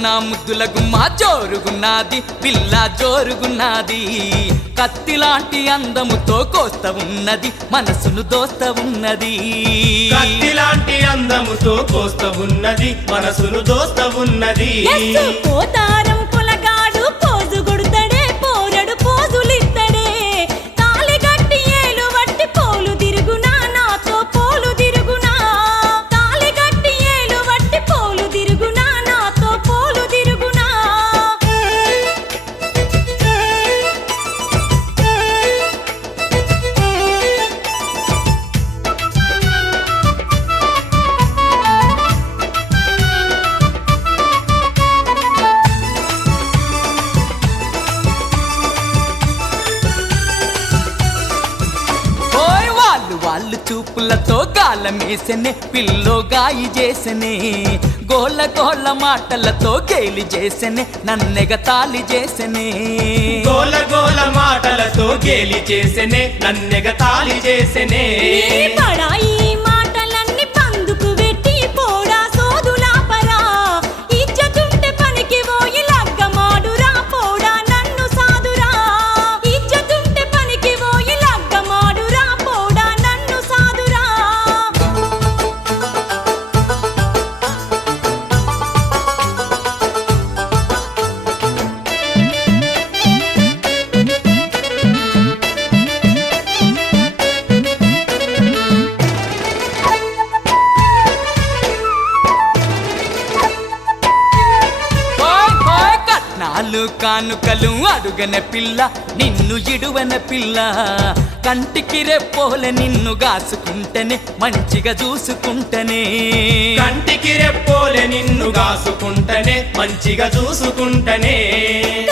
బన్న ముద్దుల గుమ్మ జోరుగున్నది పిల్ల జోరుగున్నది. కత్తి లాంటి అందముతో కోస్త ఉన్నది మనసును దోస్త ఉన్నది. కత్తిలాంటి అందముతో కోస్త ఉన్నది మనసును దోస్త ఉన్నది. పోతారం వాళ్ళు చూపులతో గాలమేసనే పిల్లో గాయి చేసనే. గోళ్ళ గోళ్ళ మాటలతో గేలి చేసనే నన్నెగ తాలి చేసనే. గోల గోల మాటలతో గేలి చేసెనే నన్నెగ తాళి చేసెనే. పడాయి కానుకలు అడుగన పిల్ల నిన్ను ఇడువన పిల్ల. కంటికి రెప్పోలే నిన్ను గాసుకుంటేనే మంచిగా చూసుకుంటేనే. కంటికి రెప్పోలే నిన్ను గాసుకుంటనే మంచిగా చూసుకుంటనే.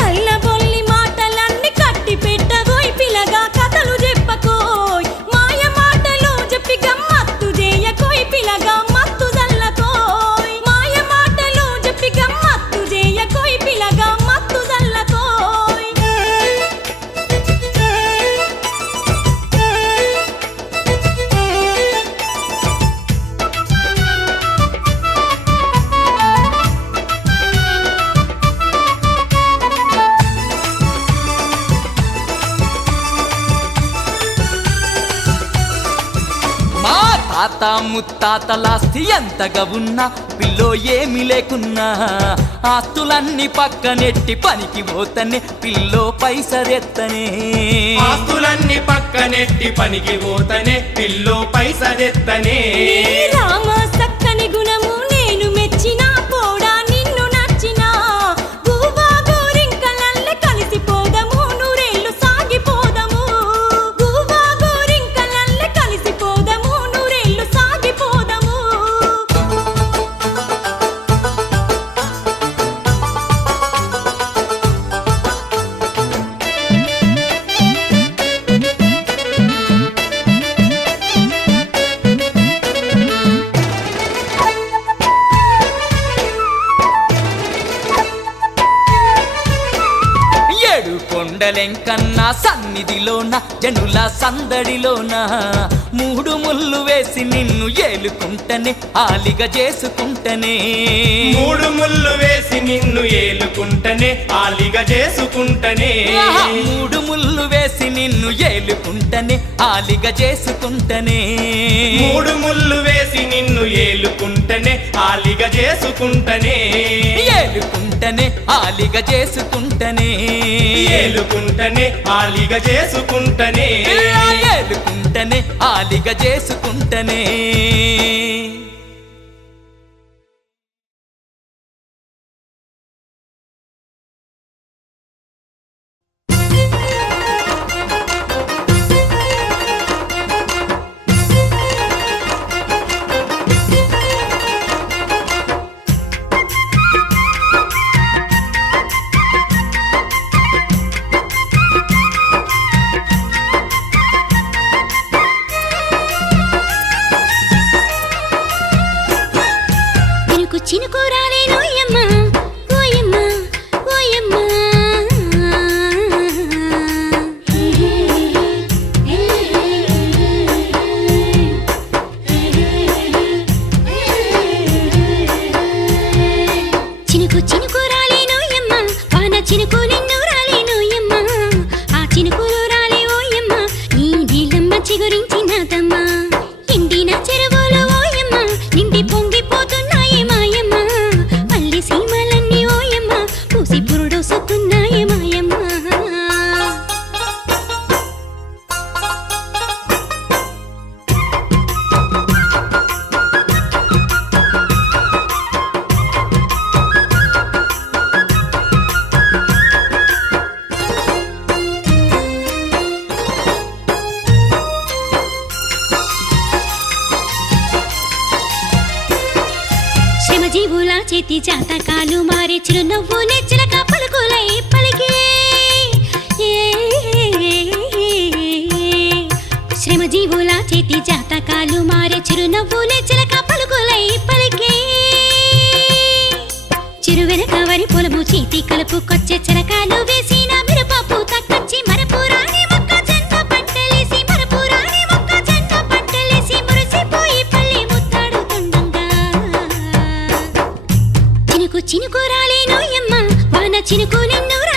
కళ్ళబొల్లి మాటలన్నీ కట్టి పెట్టబోయ్ పిలగా ముత్తాతలాస్తి ఎంతగా ఉన్నా పిల్లో ఏమి లేకున్నా. ఆస్తులన్నీ పక్కనెట్టి పనికి పోతనే పిల్లో పైసరెత్తనే ఆస్తులన్నీ పక్కనెట్టి పనికి పోతనే పిల్లో పైసదెత్తనే నీ రామ కొండలెంకన్నా సన్నిధిలోన జనుల సందడిలోన మూడు ముళ్ళు వేసి నిన్ను ఏలుకుంటనే ఆలిగ చేసుకుంటనే. మూడు ముళ్ళు వేసి నిన్ను ఏలుకుంటనే ఆలిగా చేసుకుంటనే. మూడు ముళ్ళు వేసి నిన్ను ఏలుకుంటనే ఆలిగ చేసుకుంటనే. మూడు ముళ్ళు వేసి నిన్ను ఏలుకుంటనే ఆలిగా చేసుకుంటనే. ఏలుకుంటనే. ఆలిగ చేసుకుంటనే. ఏలుకుంటనే ఆలిగా చేసుకుంటనే. ఏలుకుంటనే ఆలిగ చేసుకుంటనే. చిరుకు నిన్ను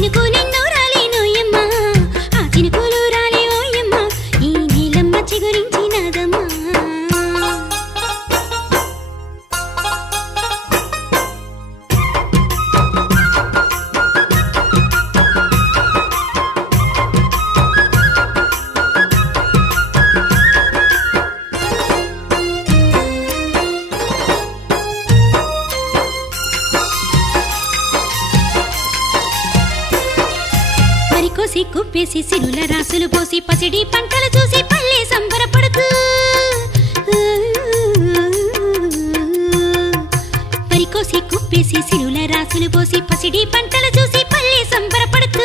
എനിക്ക് కోసి కుప్పేసి సిరుల రాసులు పోసి పసిడి పంటలు చూసి పల్లె సంబరపడుతూ.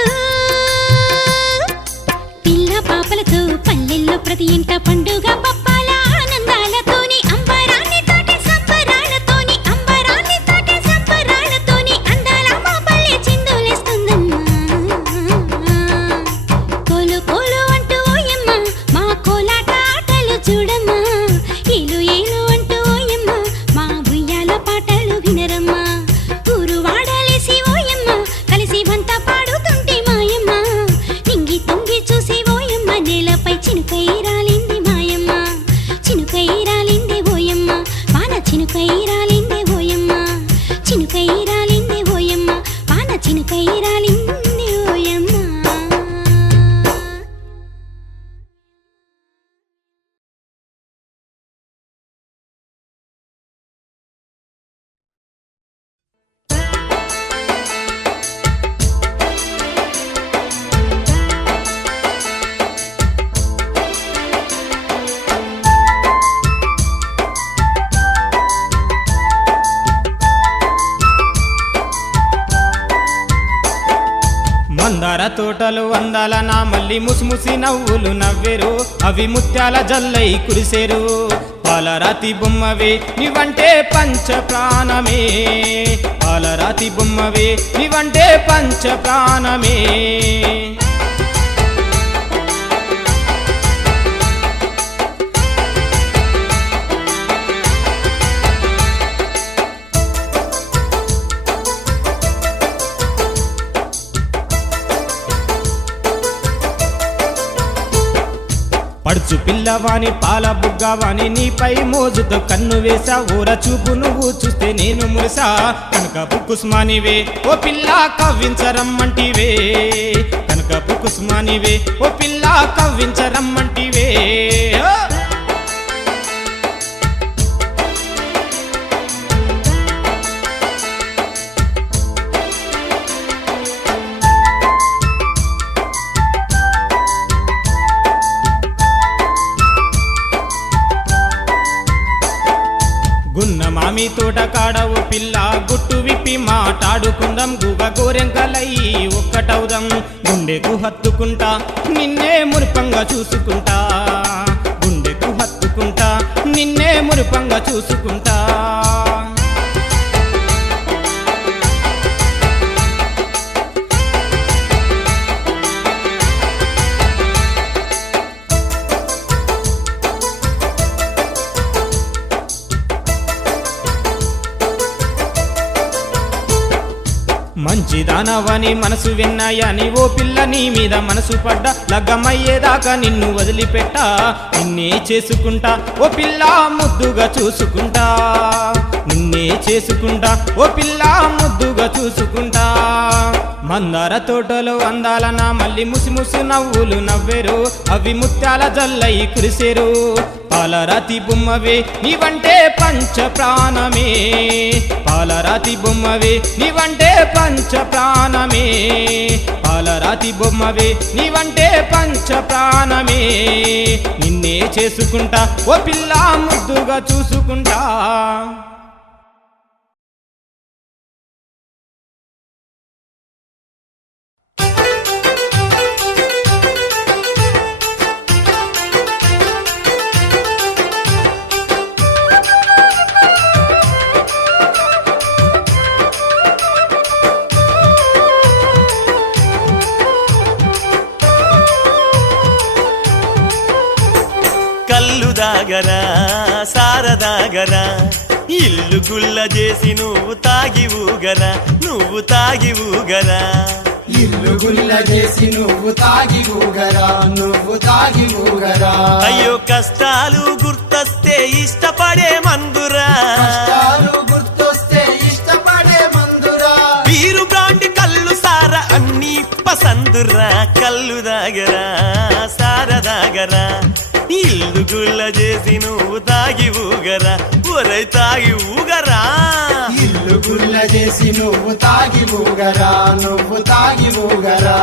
పిల్ల పాపలతో పల్లెల్లో ప్రతి ఇంట పండుగ పప్పాల ఆనందాలతోని ముసి నవ్వులు నవ్వెరు. అవి ముత్యాల జల్లై కురిసెరు. పాలరాతి బొమ్మవే నీవంటే పంచ ప్రాణమే. పాలరాతి బొమ్మవే నీవంటే పంచ ప్రాణమే. అడుచు పిల్లవాని పాల బుగ్గవాని నీపై మోజుతో కన్ను వేసా ఊర చూపు నువ్వు చూస్తే నేను మురిసా. కనుక బుక్కుస్మానివే ఓ పిల్ల కవ్వించరమ్మంటివే. కనుక బుక్కుస్మానివే ఓ పిల్ల కవ్వించరమ్మంటివే. మామి తోట కాడ ఓ పిల్ల గుట్టు విప్పి మాటాడుకుందాం. గుగ గోరెంకలయ్యి ఒక్కటవుదాం. గుండెకు హత్తుకుంటా నిన్నే మురిపంగా చూసుకుంటా. గుండెకు హత్తుకుంటా నిన్నే మురిపంగా చూసుకుంటా. మంచిదానవని మనసు విన్నాయని ఓ పిల్ల నీ మీద మనసు పడ్డ? లగ్గమయ్యేదాకా నిన్ను వదిలిపెట్టా? నిన్నే చేసుకుంటా? ఓ పిల్ల ముద్దుగా చూసుకుంటా. నిన్నే చేసుకుంటా? ఓ పిల్ల ముద్దుగా చూసుకుంటా. మందార తోటలో అందాలన మళ్ళీ ముసి ముసి నవ్వులు నవ్వేరు. అవి ముత్యాల జల్లయి కురిసేరు. పాలరాతి బొమ్మవే నీవంటే పంచ ప్రాణమే. పాలరాతి బొమ్మవే నీవంటే పంచ ప్రాణమే. పాలరాతి బొమ్మవే నీవంటే పంచ ప్రాణమే. నిన్నే చేసుకుంటా ఓ పిల్ల ముద్దుగా చూసుకుంటా. దాగరా సారదాగరా ఇల్లు గుల్ల చేసి నువ్వు తాగి ఊగరా నువ్వు తాగి ఊగరా. ఇల్లు గుల్ల చేసి నువ్వు తాగి ఊగరా నువ్వు తాగి ఊగరా. అయ్యో కష్టాలు గుర్తొస్తే ఇష్టపడే మందురా. గుర్తొస్తే ఇష్టపడే మందురా. వీరు బ్రాండి కళ్ళు సార అన్ని పసందురా. కళ్ళు దాగరా సారదాగరా ఇల్లు గుళ్ళ చేసి నువ్వు తాగి ఊగరా ఒరై తాగి ఊగరా. ఇల్లు గుళ్ళ చేసి నువ్వు తాగి ఊగరా నువ్వు తాగి ఊగరా.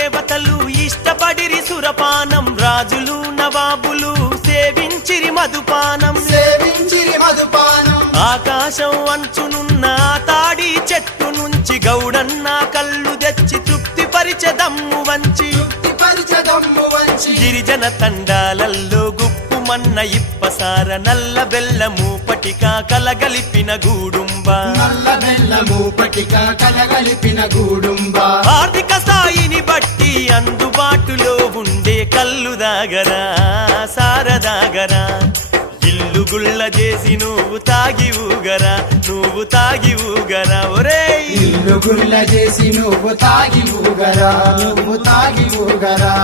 దేవతలు ఇష్టపడిరి సురపానం. రాజులు నవాబులు సేవించిరి మధుపానం. సేవించిరి మధుపానం. ఆకాశం అంచునున్న తాడి చెట్టు నుంచి గౌడన్న కళ్ళు తెచ్చి తృప్తి పరిచదమ్ము వంచి. పరిచదమ్ము వంచి. గిరిజన తండాలల్లో గుప్పుమన్న ఇప్పసార నల్ల బెల్లము పటిక కలగలిపిన గూడుంబ. నల్ల బెల్లము పటిక కలగలిపిన గూడుంబా. ఆర్థిక స్థాయిని బట్టి అందుబాటులో ఉండే కళ్ళు దాగరా సారదాగరా ఇల్లు గుళ్ళ చేసి నువ్వు తాగి ఊగరా నువ్వు తాగి ఊగరా ఒరేయ్. ఇల్లు గుల్ల చేసి నువ్వు తాగి ఊగరా నువ్వు తాగి ఊగరా.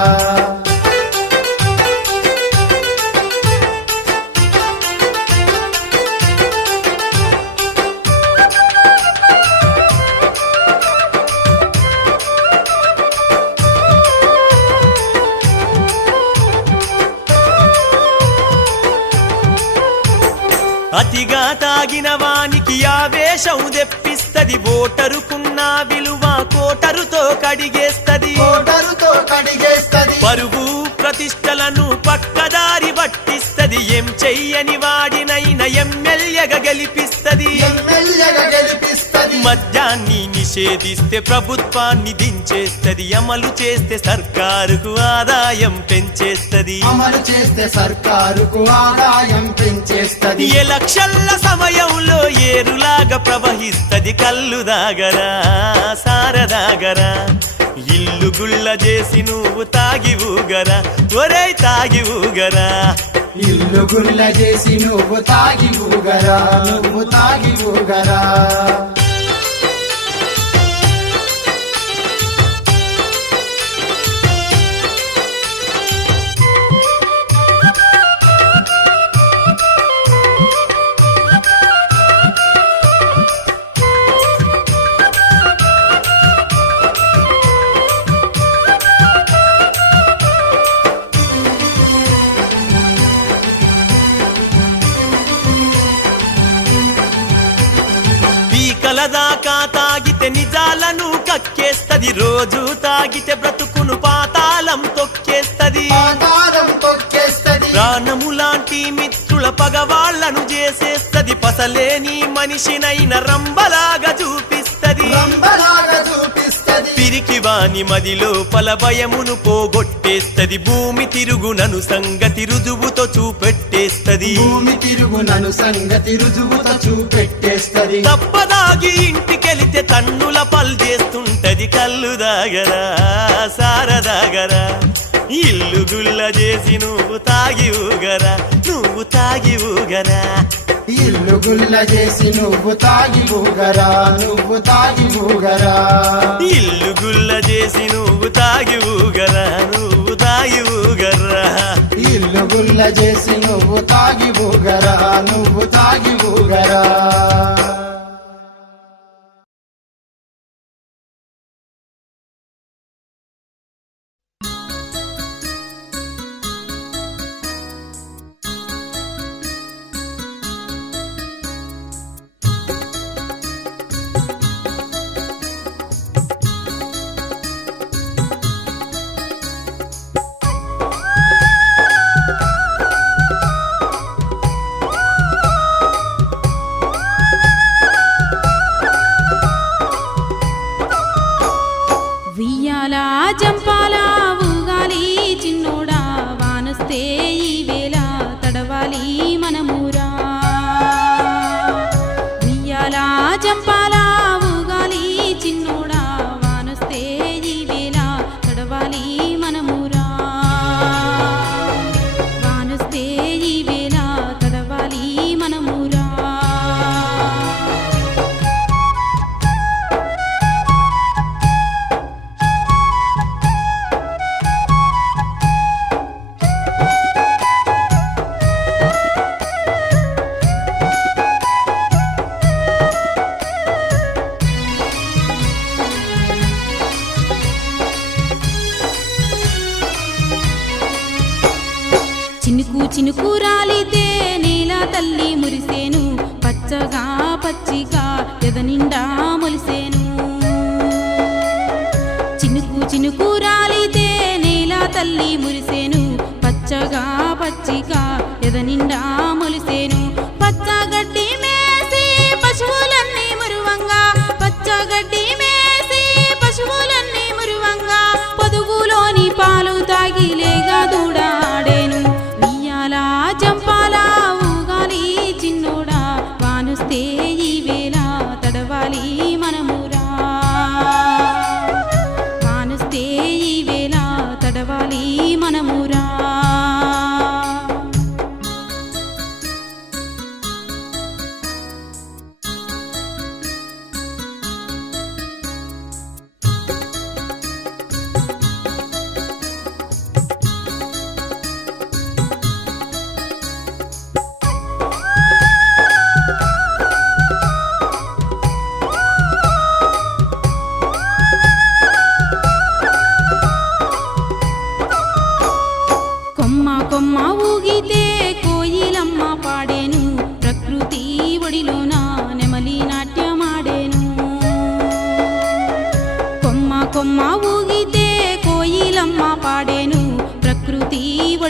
తాగిన వానికి ఆవేశం తెప్పిస్తది. ఓటరుకున్న విలువ కోటరుతో కడిగేస్తది. కోటరుతో కడిగేస్తది. పరువు ప్రతిష్టలను పక్కదారి పట్టిస్తది. ఏం చెయ్యని వాడినైన ఎమ్మెల్యేగా గెలిపిస్తది. ఎమ్మెల్యేగా గెలిపిస్తది. మద్యాన్ని నిషేధిస్తే ప్రభుత్వాన్ని దించేస్తది. అమలు చేస్తే సర్కారుకు ఆదాయం పెంచేస్తది. అమలు చేస్తే సర్కారుకు ఆదాయం పెంచేస్తది. ఎలక్షన్ల సమయంలో ఏరులాగా ప్రవహిస్తది. కళ్ళు దాగరా సారదాగరా ఇల్లు గుళ్ళ చేసి నువ్వు తాగి ఊగరా? ఒరే తాగి ఊగరా? ఇల్లు గుల్ల చేసి నువ్వు తాగి ఊగరా? నువ్వు తాగి ఊగరా? తాగితే నిజాలను కక్కేస్తది. రోజు తాగితే బ్రతుకును పాతాళం తొక్కేస్తది. ప్రాణము లాంటి మిత్రుల పగవాళ్ళను చేసేస్తది. పసలేని మనిషినైన రంబలాగా చూపిస్తది పిరికి వాని మదిలో పల భయమును పోగొట్టేస్తది. భూమి తిరుగునను సంగతి రుజువుతో చూపెట్టేస్తది. భూమి తిరుగునను సంగతి రుజువుతో చూపెట్టేస్తది. తప్పదాగి ఇంటికెళితే తన్నుల పల్ చేస్తుంటది. కళ్ళు దాగరా సారదాగరా ఇల్లు గుల్ల చేసి నువ్వు తాగి ఊగరా నువ్వు తాగి ఊగరా. ఇల్లు గుల్ల చేసి నువ్వు తాగి ఊగరా నువ్వు తాగి ఊగరా. ఇల్లు గుల్ల చేసి నువ్వు తాగి ఊగరా నువ్వు తాగి ఊగరా ఇల్లు గుల్ల చేసి నువ్వు తాగి ఊగరా నువ్వు తాగి ఊగరా.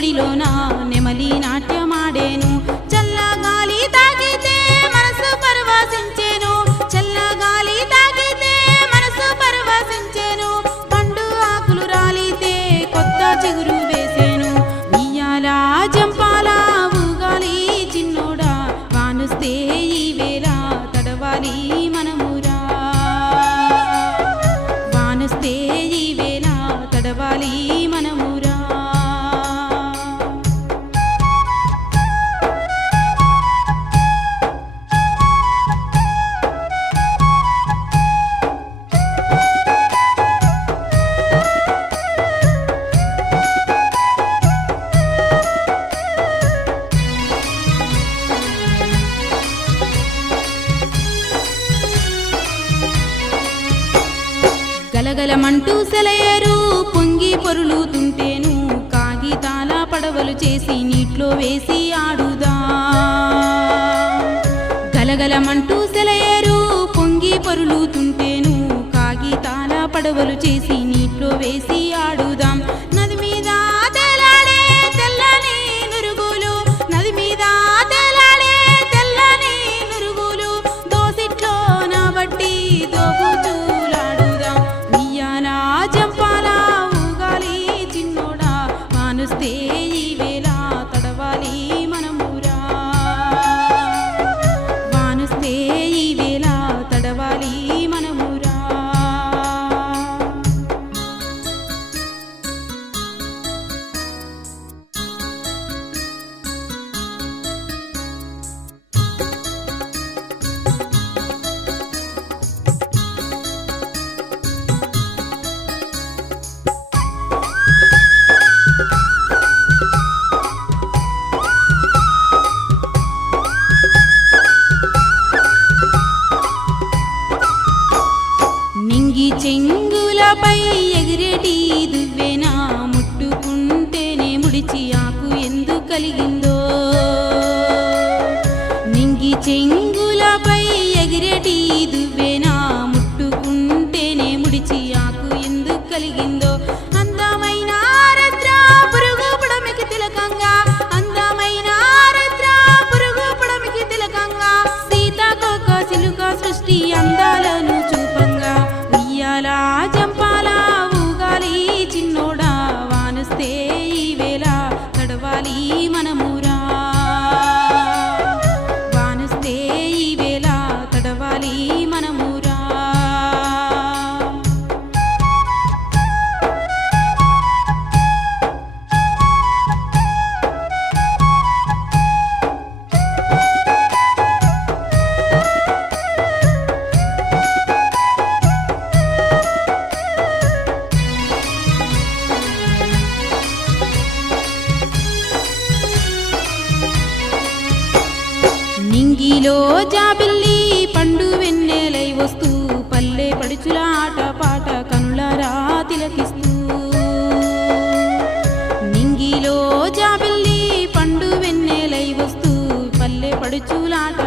দিল না గలగలమంటూ సెలయరు. పొంగి పొరులుతుంటేను కాగితాల పడవలు చేసి నీటిలో వేసి ఆడుదా. గలగలమంటూ సెలయరు. పొంగి పొరులుతుంటేను కాగితాల పడవలు చేసి నీటిలో వేసి ఆడుదాం. la noche. চুলাটা